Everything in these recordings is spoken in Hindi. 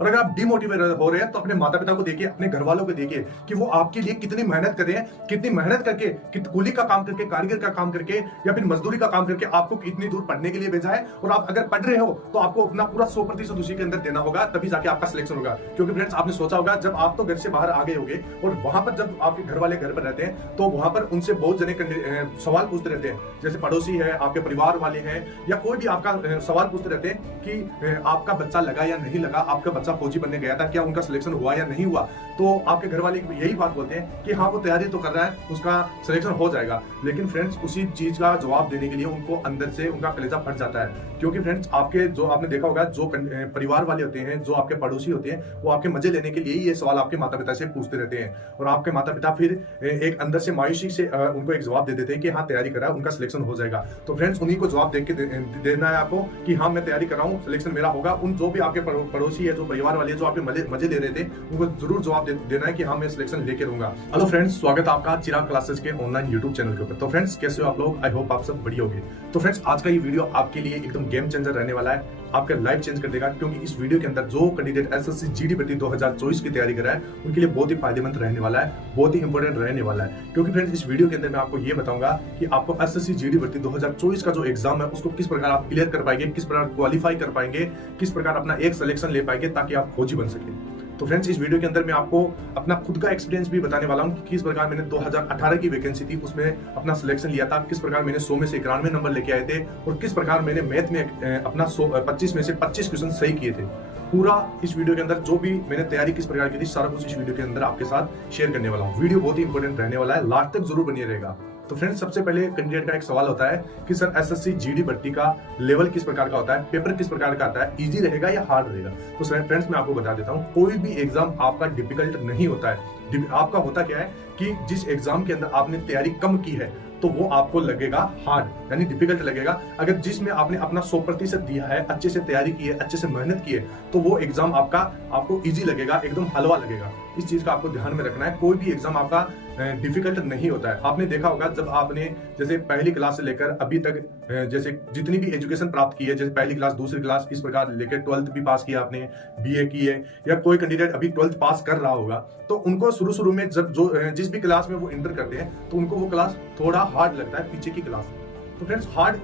और अगर आप डिमोटिवेट हो रहे हैं तो अपने माता पिता को देखिए, अपने घर वालों को देखिए कि वो आपके लिए कितनी मेहनत कर रहे हैं, कितनी मेहनत करके, कुली का काम करके, कारीगर का काम करके या फिर मजदूरी का काम करके आपको इतनी दूर पढ़ने के लिए भेजा है। और आप अगर पढ़ रहे हो तो आपको अपना पूरा 100% उसी के अंदर देना होगा, तभी जाके आपका सिलेक्शन होगा। क्योंकि फ्रेंड्स आपने सोचा होगा जब आप तो घर से बाहर आ गए होंगे और वहां पर जब आपके घर वाले घर पर रहते हैं तो वहां पर उनसे बहुत जने सवाल पूछते रहते हैं, जैसे पड़ोसी है, आपके परिवार वाले हैं या कोई भी आपका सवाल पूछते रहते हैं कि आपका बच्चा लगा या नहीं लगा, आपका बच्चा फौजी बनने गया था, क्या उनका सिलेक्शन हुआ या नहीं हुआ। तो आपके घर वाले यही बात बोलते हैं कि हाँ वो तैयारी तो कर रहा है, उसका सिलेक्शन हो जाएगा। लेकिन फ्रेंड्स उसी चीज का जवाब देने के लिए उनको अंदर से उनका कलेजा फट जाता है। क्योंकि फ्रेंड्स आपके जो आपने देखा होगा जो परिवार वाले होते हैं, जो आपके पड़ोसी होते हैं, वो आपके मजे लेने के लिए ये सवाल आपके माता पिता से पूछते रहते हैं और आपके माता पिता फिर एक अंदर से मायूसी से उनको एक जवाब दे देते हैं कि हाँ तैयारी कर रहा है, उनका सिलेक्शन हो जाएगा। तो फ्रेंड्स उन्हीं को जवाब देना है आपको कि हाँ मैं तैयारी कर रहा हूँ, सिलेक्शन मेरा होगा। उन जो भी आपके पड़ोसी है, जो परिवार वाले जो आपके मजे ले रहे थे, उनको जरूर जवाब देना है कि हाँ मैं सिलेक्शन लेके रहूंगा। हेलो फ्रेंड्स, स्वागत है आपका चिराग क्लासेस के ऑनलाइन यूट्यूब चैनल के ऊपर। तो फ्रेंड्स कैसे हो आप लोग? आई होप आप सब बढ़िया होंगे। तो फ्रेंड्स आज का ये वीडियो आपके लिए एकदम गेम चेंजर रहने वाला है, आपका लाइफ चेंज कर देगा। क्योंकि इस वीडियो के अंदर जो कैंडिडेट एसएससी जीडी भर्ती 2024 की तैयारी कर रहा है उनके लिए बहुत ही फायदेमंद रहने वाला है, बहुत ही इंपॉर्टेंट रहने वाला है। क्योंकि फ्रेंड्स इस वीडियो के अंदर मैं आपको ये बताऊंगा कि आपको एसएससी जीडी भर्ती 2024 का जो एग्जाम है उसको किस प्रकार आप क्लियर कर पाएंगे, किस प्रकार क्वालिफाई कर पाएंगे, किस प्रकार अपना एक सिलेक्शन ले पाएंगे ताकि आप फौजी बन सके। तो फ्रेंड्स इस वीडियो के अंदर मैं आपको अपना खुद का एक्सपीरियंस भी बताने वाला हूं कि किस प्रकार मैंने 2018 की वैकेंसी थी उसमें अपना सिलेक्शन लिया था, किस प्रकार मैंने 100 में से 91 नंबर लेके आए थे और किस प्रकार मैंने मैथ में अपना 25 में से 25 क्वेश्चन सही किए थे। पूरा इस वीडियो के अंदर जो भी मैंने तैयारी किस प्रकार की थी सारा कुछ इस वीडियो के अंदर आपके साथ शेयर करने वाला हूँ। वीडियो बहुत ही इंपॉर्टेंट रहने वाला है, लास्ट तक जरूर बनिए रहेगा। तो फ्रेंड्स सबसे पहले कैंडिडेट का एक सवाल होता है कि सर एसएससी जीडी भर्ती का लेवल किस प्रकार का होता है, पेपर किस प्रकार का आता है, इजी रहेगा या हार्ड रहेगा। तो फ्रेंड्स मैं आपको बता देता हूँ, कोई भी एग्जाम आपका डिफिकल्ट नहीं होता है। आपका होता क्या है कि जिस एग्जाम के अंदर आपने तैयारी कम की है तो वो आपको लगेगा हार्ड, यानी डिफिकल्ट लगेगा। अगर जिसमें आपने अपना 100% दिया है, अच्छे से तैयारी की है, अच्छे से मेहनत की है, तो वो एग्जाम आपको इजी लगेगा, एकदम हलवा लगेगा। इस चीज का आपको ध्यान में रखना है। कोई भी एग्जाम आपका डिफिकल्ट नहीं होता है। आपने देखा होगा जब आपने जैसे पहली क्लास से लेकर अभी तक जैसे जितनी भी एजुकेशन प्राप्त की है, जैसे पहली क्लास, दूसरी क्लास, इस प्रकार लेकर 12th भी पास किया आपने, बीए की है, या कोई कैंडिडेट अभी 12th पास कर रहा होगा, तो उनको शुरू में जब जिस भी क्लास में वो एंटर करते हैं तो उनको वो क्लास थोड़ा हार्ड लगता है पीछे की क्लास। तो फ्रेंड्स हार्ड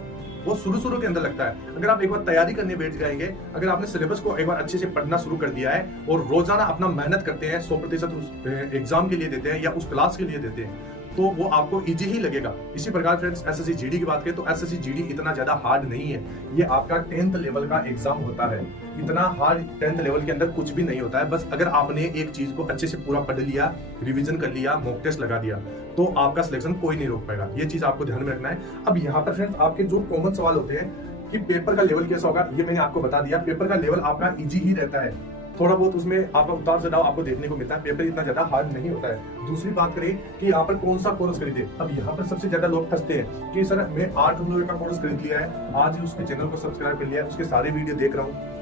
वो शुरू के अंदर लगता है। अगर आप एक बार तैयारी करने बैठ जाएंगे, अगर आपने सिलेबस को एक बार अच्छे से पढ़ना शुरू कर दिया है और रोजाना अपना मेहनत करते हैं, 100% उस एग्जाम के लिए देते हैं या उस क्लास के लिए देते हैं, तो वो आपको इजी ही लगेगा। इसी प्रकार फ्रेंड्स एसएससी जीडी की बात करें तो एसएससी जीडी इतना ज्यादा हार्ड नहीं है। ये आपका 10th लेवल का एग्जाम होता है। इतना हार्ड 10th लेवल के अंदर कुछ भी नहीं होता है। बस अगर आपने एक चीज को अच्छे से पूरा पढ़ लिया, रिवीजन कर लिया, मॉक टेस्ट लगा दिया, तो आपका सिलेक्शन कोई नहीं रोक पाएगा। ये चीज आपको ध्यान में रखना है। अब यहाँ पर फ्रेंड्स आपके जो कॉमन सवाल होते हैं कि पेपर का लेवल कैसा होगा, ये मैंने आपको बता दिया। पेपर का लेवल आपका इजी ही रहता है, थोड़ा बहुत उसमें आपका उतार चढ़ाव आपको देखने को मिलता है। पेपर इतना ज्यादा हार्ड नहीं होता है। दूसरी बात करें कि यहाँ पर कौन सा कोर्स खरीदे। अब यहाँ पर सबसे ज्यादा लोग फंसते हैं कि सर मैं RWA का कोर्स खरीद लिया है, आज ही उसके चैनल को सब्सक्राइब कर लिया है, उसके सारे वीडियो देख रहा हूँ,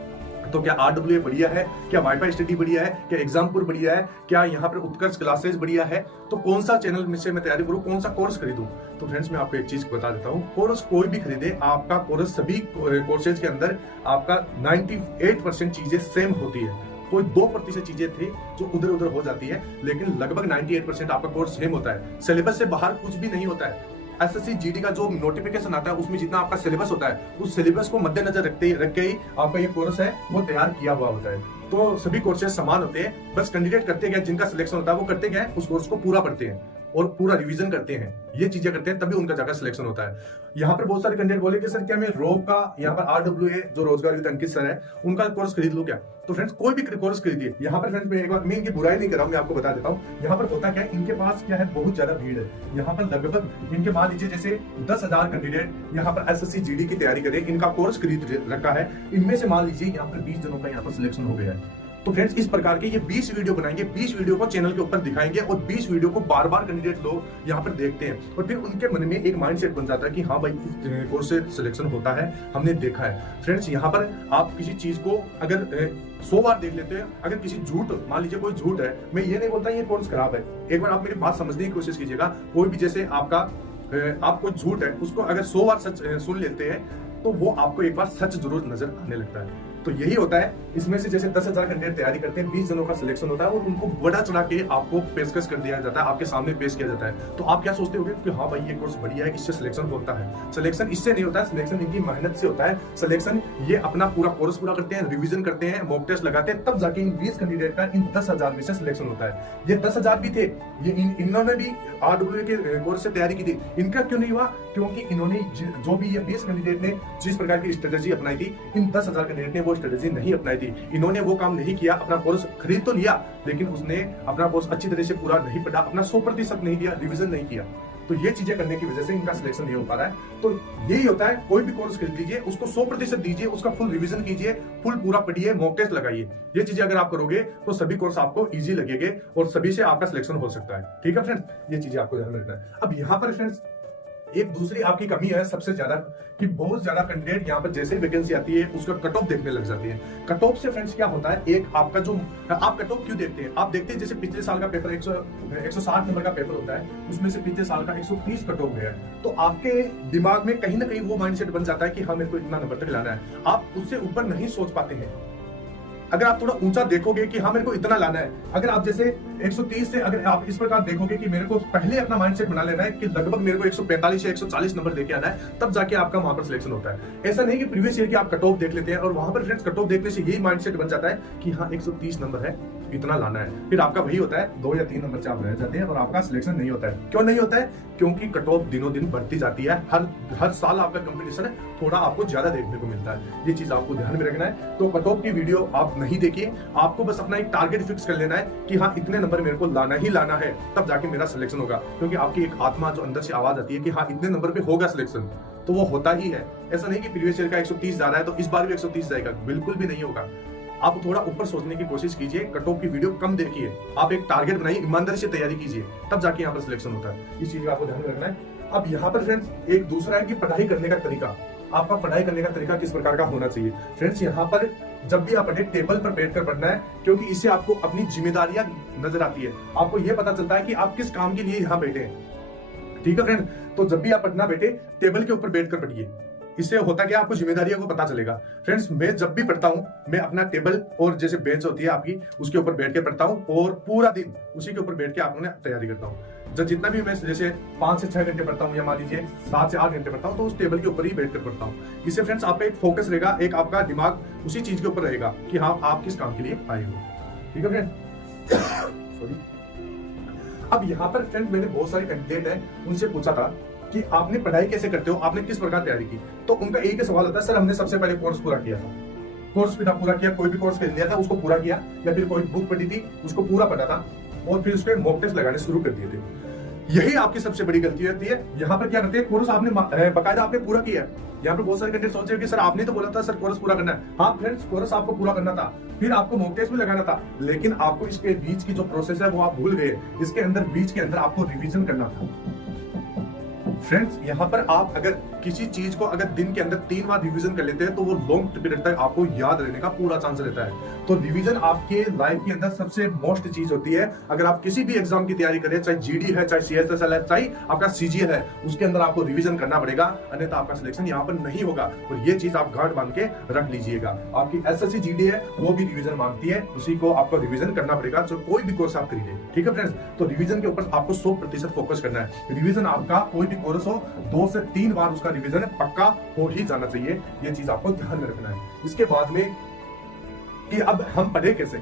तो क्या RWA बढ़िया है, क्या वाईफाई स्टडी बढ़िया है, क्या एग्जामपुर बढ़िया है, क्या यहाँ पर उत्कर्ष क्लासेस बढ़िया है, तो कौन सा चैनल में से मैं तैयारी करूँ, कौन सा कोर्स खरीदूं। तो फ्रेंड्स मैं आपको एक चीज बता देता हूँ, कोर्स कोई भी खरीदे, आपका कोर्स सभी कोर्सेज के अंदर आपका 98% चीजें सेम होती है। कोई 2% चीजें थी जो उधर उधर हो जाती है, लेकिन लगभग 98% आपका कोर्स सेम होता है। सिलेबस से बाहर कुछ भी नहीं होता है। एसएससी जीडी का जो नोटिफिकेशन आता है उसमें जितना आपका सिलेबस होता है, उस सिलेबस को मद्देनजर रख के ही आपका ये कोर्स है वो तैयार किया हुआ होता है। तो सभी कोर्सेज समान होते हैं, बस कैंडिडेट करते क्या, जिनका सिलेक्शन होता है वो करते क्या, उस कोर्स को पूरा पढ़ते हैं और पूरा रिवीजन करते हैं। ये चीजें करते हैं तभी उनका जाकर सिलेक्शन होता है। यहाँ पर बहुत सारे कैंडिडेट बोले कि सर क्या मैं रोग का, यहाँ पर RWA जो रोजगार विद अंकित सर है उनका कोर्स खरीद लूं क्या। तो फ्रेंड्स कोई भी कोर्स खरीदिए। यहाँ पर फ्रेंड्स मैं इनकी बुराई नहीं कर रहा हूँ, मैं आपको बता देता हूँ। यहाँ पर होता क्या है, इनके पास क्या है, बहुत ज्यादा भीड़ है। यहाँ पर लगभग इनके मान लीजिए जैसे 10,000 कैंडिडेट यहाँ पर एसएससी जीडी की तैयारी करें, इनका कोर्स खरीद रखा है। इनमें से मान लीजिए यहाँ पर 20 जनों का यहाँ पर सिलेक्शन हो गया है। तो फ्रेंड्स इस प्रकार के ये 20 वीडियो बनाएंगे, 20 वीडियो को चैनल के ऊपर दिखाएंगे और 20 वीडियो को बार बार कैंडिडेट लोग यहाँ पर देखते हैं और फिर उनके मन में एक माइंडसेट बन जाता है कि हाँ भाई इस कोर्स से सिलेक्शन होता है, हमने देखा है। फ्रेंड्स यहाँ पर आप किसी चीज को अगर 100 बार देख लेते हैं, अगर किसी झूठ, मान लीजिए कोई झूठ है, मैं ये नहीं बोलता ये कोर्स खराब है, एक बार आप मेरी बात समझने की कोशिश कीजिएगा। कोई भी जैसे आपको झूठ है, उसको अगर 100 बार सच सुन लेते हैं तो वो आपको एक बार सच जरूर नजर आने लगता है। तो यही होता है, इसमें से जैसे 10,000 कैंडिडेट तैयारी करते हैं, 20 जनों का सिलेक्शन होता है और उनको बड़ा चढ़ा के आपको पेशकश कर दिया जाता है, आपके सामने पेश किया जाता है। तो आप क्या सोचते होंगे कि हाँ भाई ये कोर्स बढ़िया है, इससे सिलेक्शन होता है। सिलेक्शन इससे नहीं होता है, सिलेक्शन इनकी मेहनत से होता है। सिलेक्शन ये अपना पूरा कोर्स पूरा करते हैं, रिवीजन करते हैं, मॉक टेस्ट लगाते हैं, तब जाके इन 20 कैंडिडेट का इन 10,000 में से सिलेक्शन होता है। ये 10,000 भी थे, ये इन्होंने भी RWA के कोर्स से तैयारी की थी। इनका क्यों नहीं हुआ? क्योंकि इन्होंने जो भी ये 20 कैंडिडेट ने जिस प्रकार की स्ट्रेटेजी अपनाई थी, इन 10,000 कैंडिडेट ने वो स्ट्रेटेजी नहीं अपनाई थी। इन्होंने वो काम नहीं किया, अपना कोर्स खरीद तो लिया लेकिन उसने अपना कोर्स अच्छी तरह से पूरा नहीं पढ़ा, अपना 100% नहीं दिया, रिवीजन नहीं किया। तो ये चीजें करने की वजह से इनका सिलेक्शन नहीं हो पा रहा है। तो यही होता है, कोई भी कोर्स खरीद लीजिए, उसको 100% दीजिए, उसका फुल रिवीजन कीजिए, फुल पूरा पढ़िए, मॉक टेस्ट लगाइए। ये चीजें अगर आप करोगे तो सभी कोर्स आपको इजी लगेंगे और सभी से आपका सिलेक्शन हो सकता है। ठीक है फ्रेंड्स, ये चीजें आपको ध्यान में रखना है। अब यहाँ पर फ्रेंड्स एक दूसरी आपकी कमी है सबसे ज्यादा, कि बहुत ज्यादा कैंडिडेट यहाँ पर जैसे ही वैकेंसी आती है उसका कट ऑफ देखने लग जाती है। कट ऑफ से फ्रेंड्स क्या होता है, एक आपका जो आप कट ऑफ क्यों देखते हैं? आप देखते हैं जैसे पिछले साल का पेपर 160 नंबर का पेपर होता है, उसमें से पिछले साल का 130 कट ऑफ गया है, तो आपके दिमाग में कहीं ना कहीं वो माइंडसेट बन जाता है कि हाँ मेरे को इतना नंबर तक लाना है। आप उससे ऊपर नहीं सोच पाते हैं। अगर आप थोड़ा ऊंचा देखोगे कि हाँ मेरे को इतना लाना है, अगर आप जैसे 130 से अगर आप इस प्रकार देखोगे कि मेरे को पहले अपना माइंडसेट बना लेना है कि लगभग मेरे को 145 या 140 नंबर लेके आना है, तब जाके आपका वहां पर सिलेक्शन होता है। ऐसा नहीं कि प्रीवियस ईयर की आप कट ऑफ देख लेते हैं और वहां पर फ्रेंड्स कट ऑफ देखने से यही माइंडसेट बन जाता है कि हाँ 130 नंबर है, इतना लाना है। फिर आपका वही होता है, 2 या 3 नंबर से आप रह जाते हैं और आपका सिलेक्शन नहीं होता है। क्यों नहीं होता है? क्योंकि कट ऑफ दिनों दिन बढ़ती जाती है, हर साल आपका कंपटीशन है, थोड़ा आपको ज्यादा देखने को मिलता है। ये चीज आपको ध्यान में रखना है। तो कट ऑफ की वीडियो आप नहीं देखिए, आपको बस अपना एक टारगेट फिक्स कर लेना है कि हाँ इतने नंबर मेरे को लाना ही लाना है, तब जाके मेरा सिलेक्शन होगा। क्योंकि आपकी एक आत्मा जो अंदर से आवाज आती है कि हाँ इतने नंबर पे होगा सिलेक्शन, तो वो होता ही है। ऐसा नहीं कि प्रीवियस ईयर का 130 जा रहा है तो इस बार भी 130 जाएगा, बिल्कुल भी नहीं होगा। आप थोड़ा ऊपर सोचने की कोशिश कीजिए, कट ऑफ की वीडियो कम देखिए, आप एक टारगेट बनाइए, ईमानदारी से तैयारी कीजिए, तब जाके यहाँ पर सिलेक्शन होता है। इस चीज का आपको ध्यान में रखना है। अब यहाँ पर फ्रेंड्स एक दूसरा है कि पढ़ाई करने का तरीका, आपका पढ़ाई करने का तरीका किस प्रकार का होना चाहिए। फ्रेंड्स यहाँ पर जब भी आप पढ़े, टेबल पर बैठकर पढ़ना है, क्योंकि इससे आपको अपनी जिम्मेदारियां नजर आती है, आपको यह पता चलता है कि आप किस काम के लिए यहाँ बैठे हैं। ठीक है फ्रेंड, तो जब भी आप पढ़ना बैठे, टेबल के ऊपर बैठकर पढ़िए। इससे होता क्या, आपको जिम्मेदारियों को पता चलेगा। फ्रेंड्स मैं जब भी पढ़ता हूँ, मैं अपना टेबल और जैसे बेंच होती है आपकी, उसके ऊपर बैठ के पढ़ता हूँ और पूरा दिन उसी के ऊपर बैठ के आपने तैयारी करता हूँ। जब जितना भी मैं जैसे 5 से 6 घंटे पढ़ता हूँ या मान लीजिए 7 से 8 घंटे पढ़ता हूँ, तो उस टेबल के ऊपर ही बैठकर पढ़ता हूँ। इससे फ्रेंड्स आपका एक फोकस रहेगा, एक आपका दिमाग उसी चीज के ऊपर रहेगा कि हाँ आप किस काम के लिए आए हो। ठीक है फ्रेंड, सॉरी। अब यहाँ पर फ्रेंड मैंने बहुत सारे कैंडिडेट हैं, उनसे पूछा था कि आपने पढ़ाई कैसे करते हो, आपने किस प्रकार तैयारी की। तो उनका एक ही सवाल होता है, सर हमने सबसे पहले कोर्स पूरा किया था, कोर्स भी पूरा किया, कोई भी कोर्स खरीद लिया था उसको पूरा किया, या फिर कोई बुक पढ़ी थी उसको पूरा पढ़ा था और फिर उसके मॉक टेस्ट लगाने शुरू कर दिए थे। यही आपकी सबसे बड़ी गलती होती है। यहाँ पर क्या करते हैं, कोर्स आपने बकायदा आपने पूरा किया। यहाँ पर बहुत सारे कैंडिडेट सोच रहे हैं कि सर आपने तो बोला था सर कोर्स पूरा करना है। हाँ फ्रेंड्स, कोर्स आपको पूरा करना था, फिर आपको मॉक टेस्ट भी लगाना था, लेकिन आपको इसके बीच की जो प्रोसेस है वो आप भूल गए। इसके अंदर बीच के अंदर आपको रिवीजन करना था। फ्रेंड्स यहाँ पर आप अगर किसी चीज को अगर दिन के अंदर 3 बार रिवीजन कर लेते हैं तो वो लॉन्ग पीरियड तक आपको याद रहने का पूरा चांस रहता है। तो रिवीजन आपके लाइफ के अंदर सबसे मोस्ट चीज होती है। अगर आप किसी भी एग्जाम की तैयारी करें, चाहे जीडी है, चाहे सीएसएसएल है, चाहे आपका सीजीएल है, उसके अंदर आपको रिवीजन करना पड़ेगा, अन्यथा आपका सिलेक्शन यहाँ पर नहीं होगा। और ये चीज आप गांठ बांध के रख लीजिएगा। आपकी एसएससी जीडी है वो भी रिवीजन मांगती है, उसी को आपको रिवीजन करना पड़ेगा, जो कोई भी कोर्स आप खरीदे। ठीक है फ्रेंड्स, तो रिवीजन के ऊपर आपको 100% फोकस करना है। रिवीजन आपका कोई भी कोर्स हो 2 से 3 बार उसका रिवीजन पक्का हो ही जाना चाहिए। ये चीज आपको ध्यान में रखना है। इसके बाद में कि अब हम पढ़े कैसे,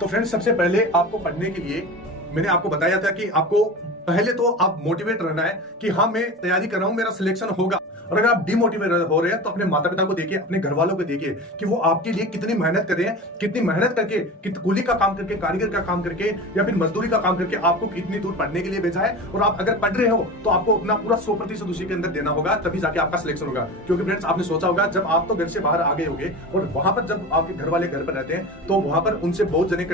तो फ्रेंड्स सबसे पहले आपको पढ़ने के लिए मैंने आपको बताया था कि आपको पहले तो आप मोटिवेट रहना है कि हाँ मैं तैयारी कर रहा हूं, मेरा सिलेक्शन होगा। और अगर आप डिमोटिवेट हो रहे हैं तो अपने माता पिता को देखिए, अपने घर वालों को देखिए कि वो आपके लिए कितनी मेहनत कर रहे हैं, कितनी मेहनत करके, कूली का काम करके, कारीगर का काम करके या फिर मजदूरी का काम करके आपको इतनी दूर पढ़ने के लिए भेजा है। और आप अगर पढ़ रहे हो तो आपको अपना पूरा 100% उसी के अंदर देना होगा, तभी जाके आपका सिलेक्शन होगा। क्योंकि फ्रेंड्स आपने सोचा होगा, जब आप तो घर से बाहर आ गए होंगे और वहां पर जब आपके घर वाले घर पर रहते हैं तो वहां पर उनसे बहुत जने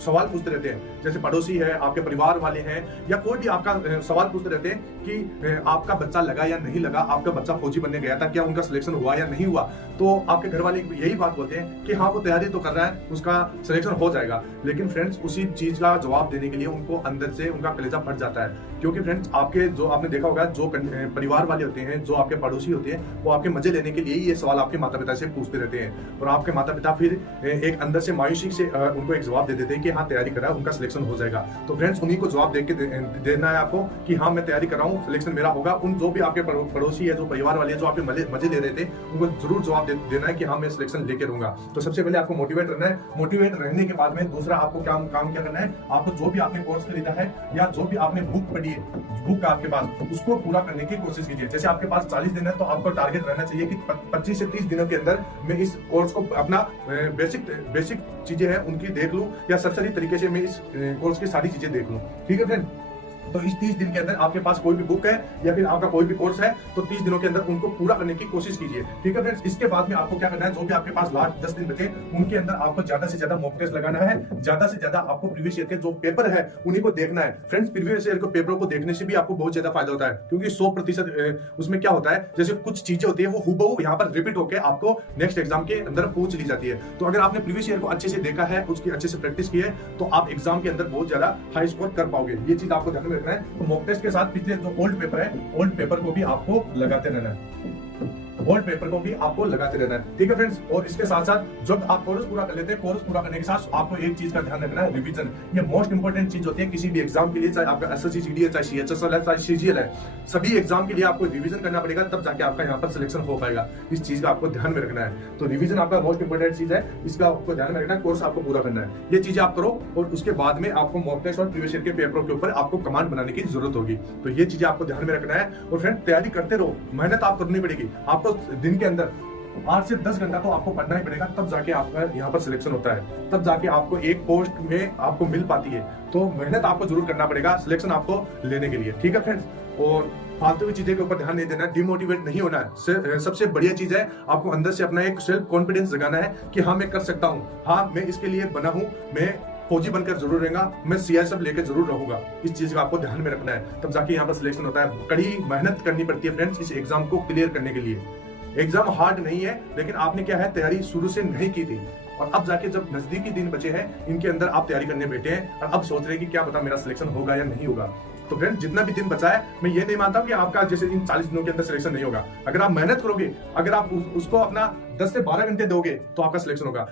सवाल पूछते रहते हैं, जैसे पड़ोसी है, आपके परिवार वाले हैं, या कोई भी आपका सवाल पूछते रहते हैं कि आपका बच्चा लगा या नहीं लगा, आपका बच्चा फौजी बनने गया था, क्या उनका सिलेक्शन हुआ या नहीं हुआ। तो आपके घर वाले यही बात बोलते हैं कि हाँ वो तैयारी तो कर रहा है, उसका सिलेक्शन हो जाएगा। लेकिन फ्रेंड्स उसी चीज का जवाब देने के लिए उनको अंदर से उनका कलेजा फट जाता है। क्योंकि फ्रेंड्स आपके जो आपने देखा होगा जो परिवार वाले होते हैं, जो आपके पड़ोसी होते हैं, वो आपके मजे लेने के लिए ये सवाल आपके माता पिता से पूछते रहते हैं और आपके माता पिता फिर एक अंदर से मायूसी से उनको एक जवाब दे देते हैं कि हाँ तैयारी कर रहा है, उनका सिलेक्शन हो जाएगा। तो फ्रेंड्स उन्हीं को जवाब देना है आपको कि हाँ मैं तैयारी कर रहा हूँ, सिलेक्शन मेरा होगा। उन जो भी आपके पड़ोसी है, जो परिवार वाले, जो आपके मजे ले रहे थे, उनको जरूर जवाब देना है कि हाँ मैं सिलेक्शन लेके रहूंगा। तो सबसे पहले आपको मोटिवेट रहना है। मोटिवेट रहने के बाद में दूसरा आपको काम क्या करना है, आपको जो भी आपने कोर्स खरीदा है या जो भी आपने बुक पढ़ी है, बुक आपके पास, उसको पूरा करने की कोशिश कीजिए। जैसे आपके पास 40 दिन है तो आपको टारगेट रहना चाहिए कि 25 से 30 दिनों के अंदर मैं इस कोर्स को अपना बेसिक चीजें हैं उनकी देख लूं या सरसरी तरीके से मैं इस कोर्स की सारी चीजें देख लूं। ठीक है फ्रेंड, तो इस 30 दिन के अंदर आपके पास कोई भी बुक है या फिर आपका कोई भी कोर्स है तो 30 दिनों के अंदर उनको पूरा करने की कोशिश कीजिए। ठीक है फ्रेंड्स, इसके बाद में आपको क्या करना है, जो भी आपके पास लास्ट 10 दिन बचे उनके अंदर आपको ज्यादा से ज्यादा मॉक टेस्ट लगाना है। ज्यादा से ज्यादा आपको प्रीवियस ईयर के जो पेपर है उन्हीं को देखना है। फ्रेंड्स प्रीवियस ईयर के पेपरों को देखने से भी आपको बहुत ज्यादा फायदा होता है, क्योंकि 100% उसमें क्या होता है, जैसे कुछ चीजें होती है वो हूबहू यहाँ पर रिपीट होकर आपको नेक्स्ट एग्जाम के अंदर पूछ ली जाती है। तो अगर आपने प्रीवियस ईयर को अच्छे से देखा है, उसकी अच्छे से प्रैक्टिस की है, तो आप एग्जाम के अंदर बहुत ज्यादा हाई स्कोर कर पाओगे। ये चीज आपको ध्यान में रखना है। तो मॉक टेस्ट के साथ पिछले जो ओल्ड पेपर है, ओल्ड पेपर को भी आपको लगाते रहना है, ओल्ड पेपर को भी आपको लगाते रहना है। ठीक है फ्रेंड्स, और इसके साथ साथ जब आप कोर्स पूरा कर लेते हैं, कोर्स पूरा करने के साथ आपको एक चीज का ध्यान रखना है, रिवीजन। ये मोस्ट इंपोर्टेंट चीज होती है किसी भी एग्जाम के लिए, चाहे आपका एसएससी जीडी है, चाहे सीएचएसएल है, चाहे सीजीएल है, सभी एग्जाम के लिए आपको रिवीजन करना पड़ेगा, तब जाके आपका यहाँ पर सिलेक्शन हो पाएगा। इस चीज का आपको ध्यान में रखना है। तो रिवीजन आपका मोस्ट इंपोर्टेंट चीज है, इसका आपको ध्यान में रखना है। कोर्स आपको पूरा करना है, ये चीजें आप करो और उसके बाद में आपको मॉक टेस्ट और प्रीवियस ईयर के पेपरों के ऊपर आपको कमांड बनाने की जरूरत होगी। तो ये चीजें आपको ध्यान में रखना है। और फ्रेंड तैयारी करते रहो, मेहनत आप करनी पड़ेगी आपको। दिन के अंदर 8 से 10 घंटा तो आपको पढ़ना ही पड़ेगा, तब जाके आपका यहाँ पर सिलेक्शन होता है, तब जाके आपको एक पोस्ट में आपको मिल पाती है। तो मेहनत आपको जरूर करना पड़ेगा सिलेक्शन आपको लेने के लिए। ठीक है फ्रेंड्स, और फालतू की चीजें के ऊपर ध्यान नहीं देना, डिमोटिवेट नहीं होना है। सबसे बढ़िया चीज है आपको अंदर से अपना एक सेल्फ कॉन्फिडेंस जगाना है कि हाँ मैं कर सकता हूँ, हाँ मैं इसके लिए बना हूँ, मैं फौजी बनकर जरूर रहेगा, मैं सीआईएसएफ लेकर जरूर रहूंगा। इस चीज का आपको ध्यान में रखना है, तब जाके यहाँ पर सिलेक्शन होता है। कड़ी मेहनत करनी पड़ती है फ्रेंड्स इस एग्जाम को क्लियर करने के लिए। एग्जाम हार्ड नहीं है, लेकिन आपने क्या है तैयारी शुरू से नहीं की थी, और अब जाके जब नजदीकी दिन बचे हैं इनके अंदर आप तैयारी करने बैठे हैं और अब सोच रहे हैं कि क्या पता मेरा सिलेक्शन होगा या नहीं होगा। तो फ्रेंड जितना भी दिन बचा है, मैं ये नहीं मानता हूं कि आपका जैसे इन 40 दिनों के अंदर सिलेक्शन नहीं होगा। अगर आप मेहनत करोगे, अगर आप उसको अपना 10 से 12 घंटे दोगे तो आपका सिलेक्शन होगा।